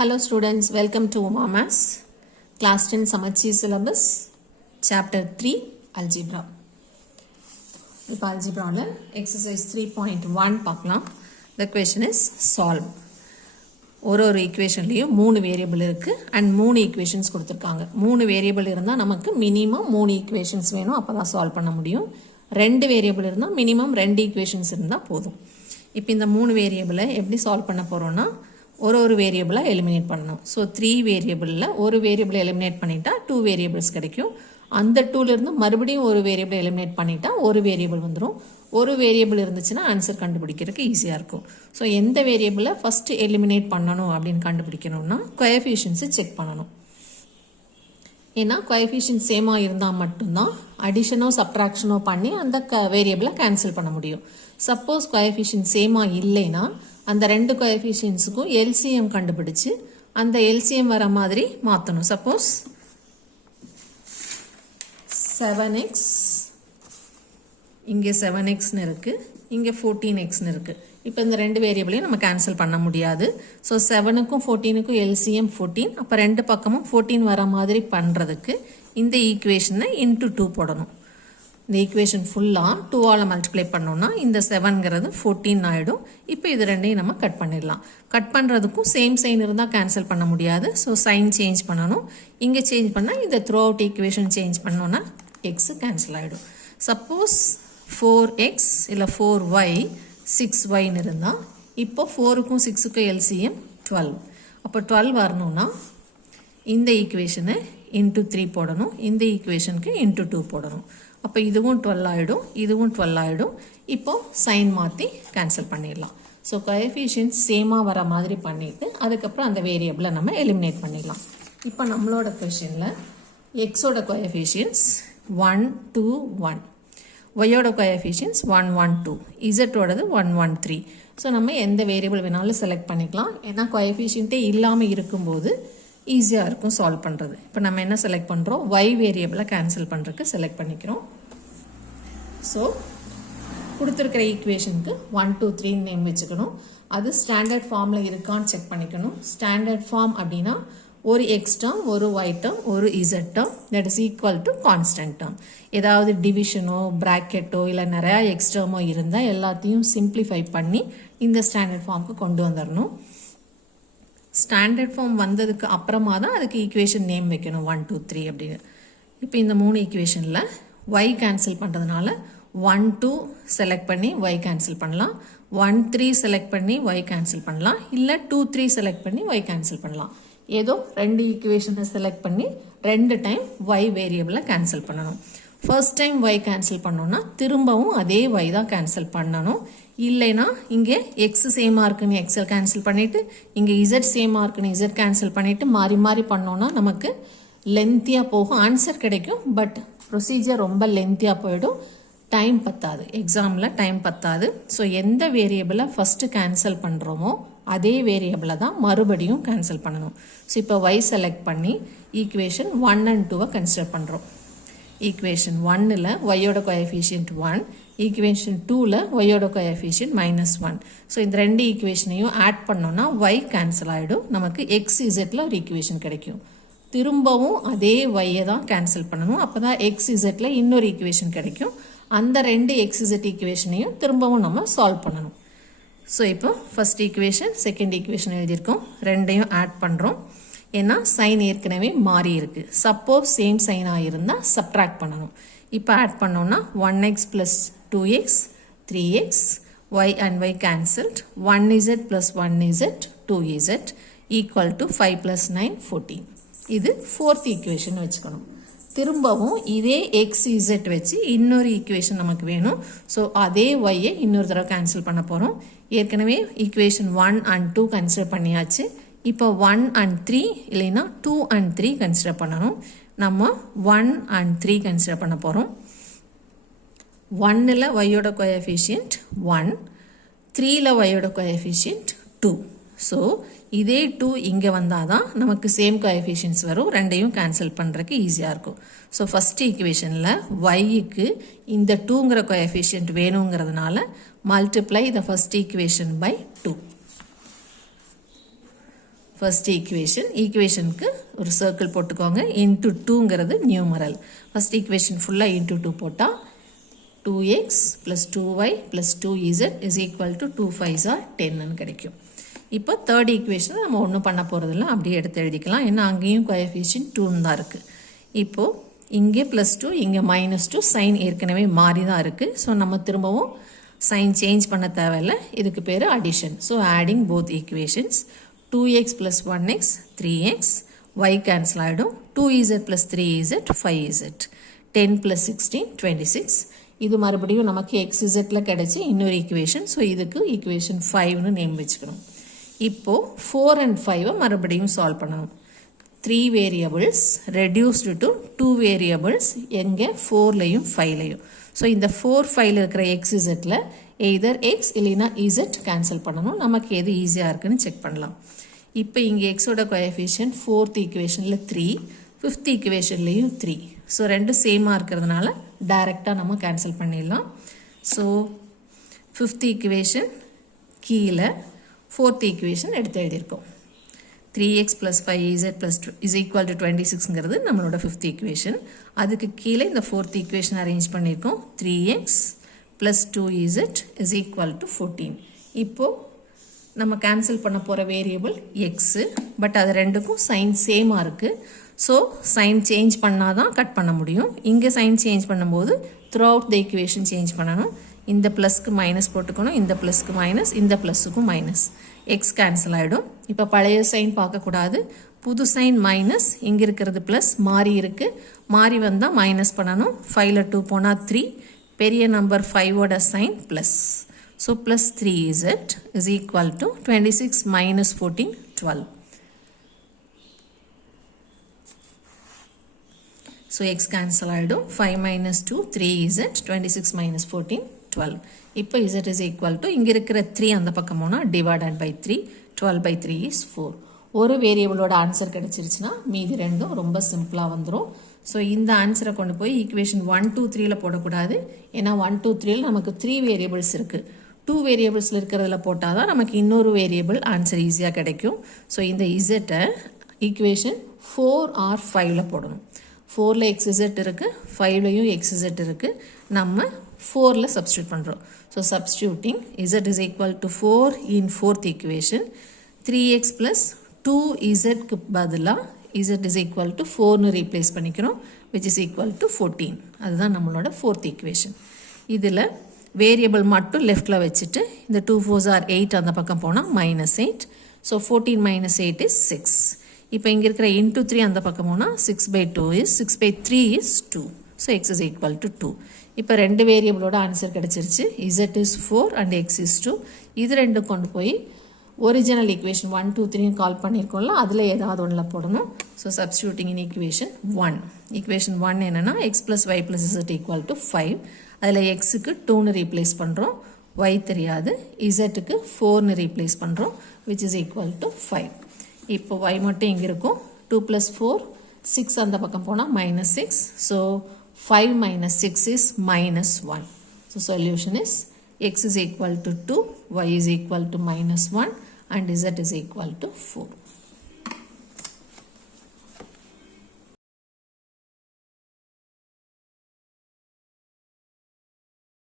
Hello students, welcome to Maths class 10 Samacheer syllabus chapter 3 Algebra. இப்போ Algebraல exercise 3.1 பார்க்கலாம். The question is solve. ஒரு equationலயும் 3 variable இருக்கு and 3 equations கொடுத்திருக்காங்க. 3 variable இருந்தா நமக்கு minimum 3 equations வேணும், அப்பதான் solve பண்ண முடியும். 2 variable இருந்தா minimum 2 equations இருந்தா போதும். இப்போ இந்த 3 variable எப்படி solve பண்ண போறோம்னா ஒரு வேரியபிளை எலிமினேட் பண்ணணும். ஸோ 3 வேரியபிளில் ஒரு வேரியபிளை எலிமினேட் பண்ணிட்டா 2 வேரியபிள்ஸ் கிடைக்கும். அந்த 2லேருந்து மறுபடியும் ஒரு வேரியபிளை எலிமினேட் பண்ணிட்டா ஒரு வேரியபிள் வந்துடும். ஒரு வேரியபிள் இருந்துச்சுன்னா ஆன்சர் கண்டுபிடிக்கிறதுக்கு ஈஸியாக இருக்கும். ஸோ எந்த வேரியபிளை ஃபஸ்ட்டு எலிமினேட் பண்ணணும் அப்படின்னு கண்டுபிடிக்கணும்னா கோஎஃபிஷியன்ஸை செக் பண்ணணும். ஏன்னா கோஎஃபிஷியன்ட் சேமாக இருந்தால் மட்டும்தான் அடிஷனோ சப்ட்ராக்ஷனோ பண்ணி அந்த வேரியபிளை கேன்சல் பண்ண முடியும். சப்போஸ் கோஎஃபிஷியன்ட் சேமாக இல்லைன்னா அந்த ரெண்டு கோஎஃபிஷியன்ட்ஸுக்கும் எல்சிஎம் கண்டுபிடிச்சு அந்த எல்சிஎம் வர மாதிரி மாற்றணும். சப்போஸ் 7x இங்கே 7xன்னு இருக்குது, இங்கே 14xன்னு இருக்குது. இப்போ இந்த ரெண்டு வேரியபிளையும் நம்ம கேன்சல் பண்ண முடியாது. ஸோ 7க்கும் 14க்கும் எல்சிஎம் 14. அப்போ ரெண்டு பக்கமும் 14 வர மாதிரி பண்ணுறதுக்கு இந்த ஈக்குவேஷனை இன்ட்டு 2 போடணும். இந்த ஈக்குவேஷன் ஃபுல்லாக 2ஆல் மல்டிப்ளை பண்ணோம்னா இந்த 7ங்கிறது 14 ஆகிடும். இப்போ இது ரெண்டையும் நம்ம கட் பண்ணிடலாம். கட் பண்ணுறதுக்கும் சேம் சைன் இருந்தால் கேன்சல் பண்ண முடியாது. ஸோ சைன் சேஞ்ச் பண்ணணும். இங்கே சேஞ்ச் பண்ணால் இந்த த்ரூ அவுட் ஈக்குவேஷன் சேஞ்ச் பண்ணோன்னா எக்ஸு கேன்சல் ஆகிடும். சப்போஸ் 4x இல்லை 4y 6yன்னு இருந்தால் இப்போ 4க்கும் 6க்கும் எல்சிஎம் 12. அப்போ 12 வரணும்னா இந்த ஈக்குவேஷனை இன்ட்டு 3 போடணும், இந்த ஈக்குவேஷனுக்கு இன்ட்டு 2 போடணும். அப்போ இதுவும் 12 ஆகிடும், இதுவும் 12 ஆகிடும். இப்போ சைன் மாற்றி கேன்சல் பண்ணிடலாம். ஸோ கோஎஃபிஷியன்ட் சேமாக வர மாதிரி பண்ணிவிட்டு அதுக்கப்புறம் அந்த வேரியபிளை நம்ம எலிமினேட் பண்ணிடலாம். இப்போ நம்மளோட கொஷனில் எக்ஸோட கோஎஃபிஷியன்ட்ஸ் 1 2 1, ஒய்யோட கோஎஃபிஷியன்ட்ஸ் 1 1 2, இசட்டோடது 1 1 3. ஸோ நம்ம எந்த வேரியபிள் வேணாலும் செலக்ட் பண்ணிக்கலாம். ஏன்னா கோஎஃபிஷியன்ட்டே இல்லாமல் இருக்கும்போது ஈஸியாக இருக்கும் சால்வ் பண்ணுறது. இப்போ நம்ம என்ன செலக்ட் பண்ணுறோம், ஒய் வேரியபிளை கேன்சல் பண்ணுறதுக்கு செலக்ட் பண்ணிக்கிறோம். ஸோ கொடுத்துருக்கிற ஈக்குவேஷனுக்கு 1 2 3 நேம் வச்சுக்கணும். அது ஸ்டாண்டர்ட் ஃபார்மில் இருக்கான்னு செக் பண்ணிக்கணும். ஸ்டாண்டர்ட் ஃபார்ம் அப்படின்னா ஒரு எக்ஸ் டேர்ம், ஒரு ஒய் டேர்ம், ஒரு Z term, that is equal to constant term. ஏதாவது டிவிஷனோ ப்ராக்கெட்டோ இல்லை நிறையா எக்ஸ் டேர்மோ இருந்தால் எல்லாத்தையும் சிம்பிளிஃபை பண்ணி இந்த ஸ்டாண்டர்ட் ஃபார்முக்கு கொண்டு வந்துடணும். ஸ்டாண்டர்ட் ஃபார்ம் வந்ததுக்கு அப்புறமா தான் அதுக்கு ஈக்குவேஷன் நேம் வைக்கணும் 1 2 3 அப்படின்னு. இப்போ இந்த 3 ஈக்குவேஷனில் ஒய் கேன்சல் பண்ணுறதுனால 1 2 செலக்ட் பண்ணி ஒய் கேன்சல் பண்ணலாம், 1 3 செலக்ட் பண்ணி ஒய் கேன்சல் பண்ணலாம், இல்லை 2 3 செலக்ட் பண்ணி ஒய் கேன்சல் பண்ணலாம். ஏதோ ரெண்டு ஈக்குவேஷனை செலக்ட் பண்ணி 2 டைம் ஒய் வேரியபிளை கேன்சல் பண்ணணும். ஃபர்ஸ்ட் டைம் ஒய் கேன்சல் பண்ணோன்னா திரும்பவும் அதே ஒய் தான் கேன்சல் பண்ணணும். இல்லைனா இங்கே எக்ஸ் சேமாக இருக்குன்னு எக்ஸல் கேன்சல் பண்ணிவிட்டு இங்கே இசட் சேமாக இருக்குன்னு இசட் கேன்சல் பண்ணிவிட்டு மாறி மாறி பண்ணோன்னா நமக்கு லென்த்தியாக போகும். ஆன்சர் கிடைக்கும், பட் ப்ரொசீஜர் ரொம்ப லென்த்தியாக போயிடும், டைம் பத்தாது, எக்ஸாமில் டைம் பத்தாது. ஸோ எந்த வேரியபிளை ஃபஸ்ட்டு கேன்சல் பண்ணுறோமோ அதே வேரியபிளை தான் மறுபடியும் கேன்சல் பண்ணணும். ஸோ இப்போ ஒய் செலக்ட் பண்ணி ஈக்குவேஷன் 1 and 2 கன்சிடர் பண்ணுறோம். ஈக்குவேஷன் 1ல் ஒய்யோட கோஎஃபிஷியன்ட் 1, ஈக்குவேஷன் 2ல் ஒய்யோட கோஎஃபிஷியன்ட் -1. ஸோ இந்த ரெண்டு ஈக்குவேஷனையும் ஆட் பண்ணோன்னா ஒய் கேன்சல் ஆகிடும், நமக்கு எக்ஸ் இசட்டில் ஒரு ஈக்குவேஷன் கிடைக்கும். திரும்பவும் அதே ஒய்யை தான் கேன்சல் பண்ணணும், அப்போ தான் எக்ஸ் இசட்டில் இன்னொரு ஈக்குவேஷன் கிடைக்கும். அந்த ரெண்டு எக்ஸ் இசட் ஈக்குவேஷனையும் திரும்பவும் நம்ம சால்வ் பண்ணணும். ஸோ இப்போ ஃபர்ஸ்ட் ஈக்குவேஷன் செகண்ட் ஈக்குவேஷன் எழுதியிருக்கோம், ரெண்டையும் ஆட் பண்ணுறோம். ஏன்னா சைன் ஏற்கனவே மாறி இருக்கு. சப்போஸ் சேம் சைனாக இருந்தால் சப்ட்ராக்ட் பண்ணணும். இப்போ ஆட் பண்ணோன்னா 1x plus 2x 3x, y and y cancelled, 1z plus 1z 2z equal to 5 plus 9 14. இது ஃபோர்த் ஈக்குவேஷன் வச்சுக்கணும். திரும்பவும் இதே xz வச்சு இன்னொரு ஈக்குவேஷன் நமக்கு வேணும். ஸோ அதே ஒய்யை இன்னொரு தடவை கேன்சல் பண்ண போகிறோம். ஏற்கனவே ஈக்குவேஷன் 1 and 2 கன்சிடர் பண்ணியாச்சு. இப்போ 1 and 3 இல்லைன்னா 2 and 3 கன்சிடர் பண்ணணும். நம்ம 1 and 3 கன்சிடர் பண்ண போகிறோம். 1ல் ஒய்யோட கோஎஃபிஷியன்ட் 1, 3ல் ஒய்யோட கோஎஃபிஷியன்ட் 2. ஸோ இதே 2 இங்கே வந்தால் தான் நமக்கு சேம் கோஎஃபிஷியன்ட்ஸ் வரும், ரெண்டையும் கேன்சல் பண்ணுறதுக்கு ஈஸியாக இருக்கும். ஸோ ஃபஸ்ட் ஈக்குவேஷனில் ஒய்க்கு இந்த 2ங்கிற கோஎஃபிஷியன்ட் வேணுங்கிறதுனால multiply the first equation by 2. First ஈக்குவேஷனுக்கு ஒரு சர்க்கிள் போட்டுக்கோங்க. இன்ட்டு டூங்கிறது நியூமரல். ஃபர்ஸ்ட் ஈக்குவேஷன் ஃபுல்லாக இன்ட்டு டூ போட்டால் 2x plus 2y plus 2z is equal to 2 5s are 10 கிடைக்கும். இப்போ தேர்ட் ஈக்குவேஷன் நம்ம ஒன்றும் பண்ண போகிறதில்ல, அப்படியே எடுத்து எழுதிக்கலாம். ஏன்னா அங்கேயும் கோஎஃபிஷியன்ட் 2 தான் இருக்குது. இப்போது இங்கே +2 இங்கே -2 சைன் ஏற்கனவே மாறி தான் இருக்குது. ஸோ நம்ம திரும்பவும் சைன் சேஞ்ச் பண்ண தேவையில்லை. இதுக்கு பேர் addition. So adding both equations 2x plus 1x 3x, y cancel ஆகிடும். 2z plus 3z 5z, 10 plus 16 26. இது மறுபடியும் நமக்கு xzல கிடைச்சி இன்னொரு ஈக்குவேஷன். ஸோ இதுக்கு ஈக்குவேஷன் 5னு நேம் வச்சுக்கணும். இப்போது 4 and 5 மறுபடியும் சால்வ் பண்ணணும். 3 வேரியபிள்ஸ் ரெடியூஸ்டு டு 2 வேரியபிள்ஸ் எங்கே 4லையும் 5லையும். ஸோ இந்த 4 5ல் இருக்கிற xzல எய்தர் x இல்லைன்னா z கேன்சல் பண்ணணும். நமக்கு எது ஈஸியாக இருக்குன்னு செக் பண்ணலாம். இப்போ இங்கே எக்ஸோட கோஎஃபிஷியன்ட் 4th ஈக்குவேஷனில் 3, 5th ஈக்குவேஷன்லேயும் 3. ஸோ ரெண்டு சேமாக இருக்கிறதுனால டைரெக்டாக நம்ம கேன்சல் பண்ணிடலாம். ஸோ 5th ஈக்குவேஷன் கீழே 4th ஈக்குவேஷன் எடுத்து எழுதியிருக்கோம். 3x plus 5z plus is equal to 26ங்கிறது நம்மளோட 5th ஈக்குவேஷன். அதுக்கு கீழே இந்த 4th ஈக்குவேஷன் அரேஞ்ச் பண்ணியிருக்கோம். 3x plus 2z is equal to 14. இப்போது நம்ம கேன்சல் பண்ண போகிற வேரியபிள் எக்ஸு, பட் அது ரெண்டுக்கும் சைன் சேமாக இருக்குது. ஸோ சைன் சேஞ்ச் பண்ணால் தான் கட் பண்ண முடியும். இங்கே சைன் சேஞ்ச் பண்ணும்போது through out the equation change பண்ணணும். இந்த ப்ளஸ்க்கு மைனஸ் போட்டுக்கணும், இந்த ப்ளஸ்க்கு மைனஸ், இந்த ப்ளஸ்ஸுக்கும் மைனஸ். எக்ஸ் கேன்சல் ஆகிடும். இப்போ பழைய சைன் பார்க்கக்கூடாது, புது சைன் மைனஸ், இங்கே இருக்கிறது ப்ளஸ் மாறி இருக்குது. மாறி வந்தால் மைனஸ் பண்ணணும். 5ல் 2 போனால் 3, பெரிய நம்பர் 5ஓட sign plus. So plus 3z is equal to 26 minus 14, 12. So x cancel ஆகிடும். 5 minus 2, 3z, 26 minus 14, 12. இப்போ z is equal to, இங்கே இருக்கிற 3 அந்த பக்கம் போனால் divided by 3, 12 by 3 is 4. ஒரு வேரியபிளோட ஆன்சர் கிடைச்சிருச்சுன்னா மீதி ரெண்டும் ரொம்ப சிம்பிளாக வந்துடும். ஸோ இந்த ஆன்சரை கொண்டு போய் ஈக்குவேஷன் 1 2 3ல் போடக்கூடாது. ஏன்னா 1 2 3ல் நமக்கு 3 வேரியபிள்ஸ் இருக்குது. 2 வேரியபிள்ஸில் இருக்கிறதுல போட்டால் தான் நமக்கு இன்னொரு வேரியபிள் ஆன்சர் ஈஸியாக கிடைக்கும். ஸோ இந்த இசட்டை ஈக்குவேஷன் 4 or 5ல் போடணும். 4ல் xz இருக்குது, 5லையும் xz இருக்குது. நம்ம 4ல் சப்ஸ்டியூட் பண்ணுறோம். So substituting z is equal to 4 in 4th equation. 3x plus 2zக்கு பதிலாக z is equal to 4னு ரீப்ளேஸ் பண்ணிக்கிறோம், which is equal to 14. அதுதான் நம்மளோட 4th equation. இதில் வேரியபிள் மட்டும் லெஃப்டில் வச்சுட்டு இந்த 2 4s are 8 அந்த பக்கம் போனால் -8. So 14 minus 8 is 6. இப்போ இங்கே இருக்கிற into 3 அந்த பக்கம் போனால் 6 by 2 is 6 by 3 is 2. So x is equal to 2. இப்போ ரெண்டு வேரியபிளோட ஆன்சர் கிடச்சிருச்சு. z is 4 and x is 2. இது ரெண்டும் கொண்டு போய் ஒரிஜினல் ஈக்குவேஷன் 1 2 3 கால் பண்ணியிருக்கோம்ல, அதில் ஏதாவது ஒன்றில் போடணும். ஸோ சப்ஸ்டியூட்டிங் இன் ஈக்குவேஷன் 1. ஈக்குவேஷன் 1 என்னென்னா x plus y plus z equal to 5. அதில் எக்ஸுக்கு 2னு ரீப்ளேஸ் பண்ணுறோம், y தெரியாது. இசட்டுக்கு 4னு ரீப்ளேஸ் பண்ணுறோம், which is equal to 5. இப்போ y மட்டும் இங்கே இருக்கும். 2 plus 4, 6 அந்த பக்கம் போனால் -6. So 5 minus 6 is -1. So solution is x is equal to 2, y is equal to -1 and z is equal to 4.